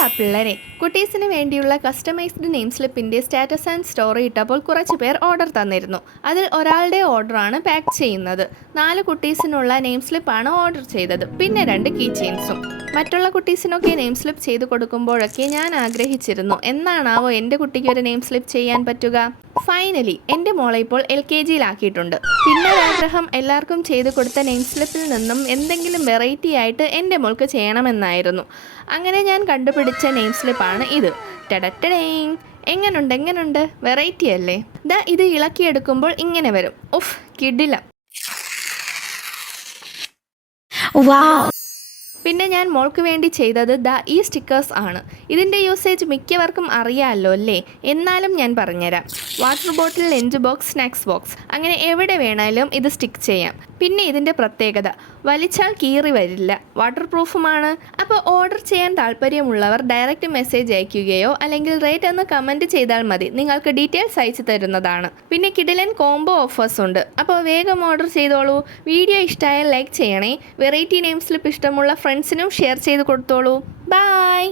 എന്താ പിള്ളേരെ, കുട്ടീസിന് വേണ്ടിയുള്ള കസ്റ്റമൈസ്ഡ് നെയിം സ്ലിപ്പിൻ്റെ സ്റ്റാറ്റസ് ആൻഡ് സ്റ്റോറി ഇട്ടപ്പോൾ കുറച്ച് പേർ ഓർഡർ തന്നിരുന്നു. അതിൽ ഒരാളുടെ ഓർഡറാണ് പാക്ക് ചെയ്യുന്നത്. 4 കുട്ടീസിനുള്ള നെയിം സ്ലിപ്പാണ് ഓർഡർ ചെയ്തത്, പിന്നെ 2 കീ ചെയിൻസും. മറ്റുള്ള കുട്ടീസിനൊക്കെ നെയിം സ്ലിപ്പ് ചെയ്ത് കൊടുക്കുമ്പോഴൊക്കെ ഞാൻ ആഗ്രഹിച്ചിരുന്നു, എന്നാണാവോ എൻ്റെ കുട്ടിക്ക് ഒരു നെയിം സ്ലിപ്പ് ചെയ്യാൻ പറ്റുക. ഫൈനലി എൻ്റെ മോളെ ഇപ്പോൾ LKG-യിലാക്കിയിട്ടുണ്ട്. പിന്നെ ആഗ്രഹം എല്ലാവർക്കും ചെയ്തു കൊടുത്ത നെയിം സ്ലിപ്പിൽ നിന്നും എന്തെങ്കിലും വെറൈറ്റി ആയിട്ട് എൻ്റെ മോൾക്ക് ചെയ്യണമെന്നായിരുന്നു. അങ്ങനെ ഞാൻ കണ്ടുപിടിച്ച നെയിം സ്ലിപ്പാണ് ഇത്. ടടട്ടടേങ്! എങ്ങനുണ്ട്? വെറൈറ്റി അല്ലേ? ഇത് ഇളക്കിയെടുക്കുമ്പോൾ ഇങ്ങനെ വരും. ഉഫ്, കിടിലം! പിന്നെ ഞാൻ മോൾക്ക് വേണ്ടി ചെയ്തത് ഈ സ്റ്റിക്കേഴ്സ് ആണ്. ഇതിൻ്റെ യൂസേജ് മിക്കവർക്കും അറിയാമല്ലോ അല്ലേ? എന്നാലും ഞാൻ പറഞ്ഞുതരാം. Water bottle, lunch box, snacks box, അങ്ങനെ എവിടെ വേണേലും ഇത് സ്റ്റിക്ക് ചെയ്യാം. പിന്നെ ഇതിൻ്റെ പ്രത്യേകത, വലിച്ചാൽ കീറി വരില്ല, വാട്ടർ പ്രൂഫുമാണ്. അപ്പോൾ ഓർഡർ ചെയ്യാൻ താല്പര്യമുള്ളവർ ഡയറക്റ്റ് മെസ്സേജ് അയക്കുകയോ അല്ലെങ്കിൽ റേറ്റ് എന്ന് കമൻറ്റ് ചെയ്താൽ മതി. നിങ്ങൾക്ക് ഡീറ്റെയിൽസ് അയച്ചു തരുന്നതാണ്. പിന്നെ കിടിലൻ കോംബോ ഓഫേഴ്സ് ഉണ്ട്. അപ്പോൾ വേഗം ഓർഡർ ചെയ്തോളൂ. വീഡിയോ ഇഷ്ടമായാൽ ലൈക്ക് ചെയ്യണേ. വെറൈറ്റി നെയിം സ്ലിപ്പ് ഇഷ്ടമുള്ള ഫ്രണ്ട്സിനും ഷെയർ ചെയ്ത് കൊടുത്തോളൂ. ബൈ.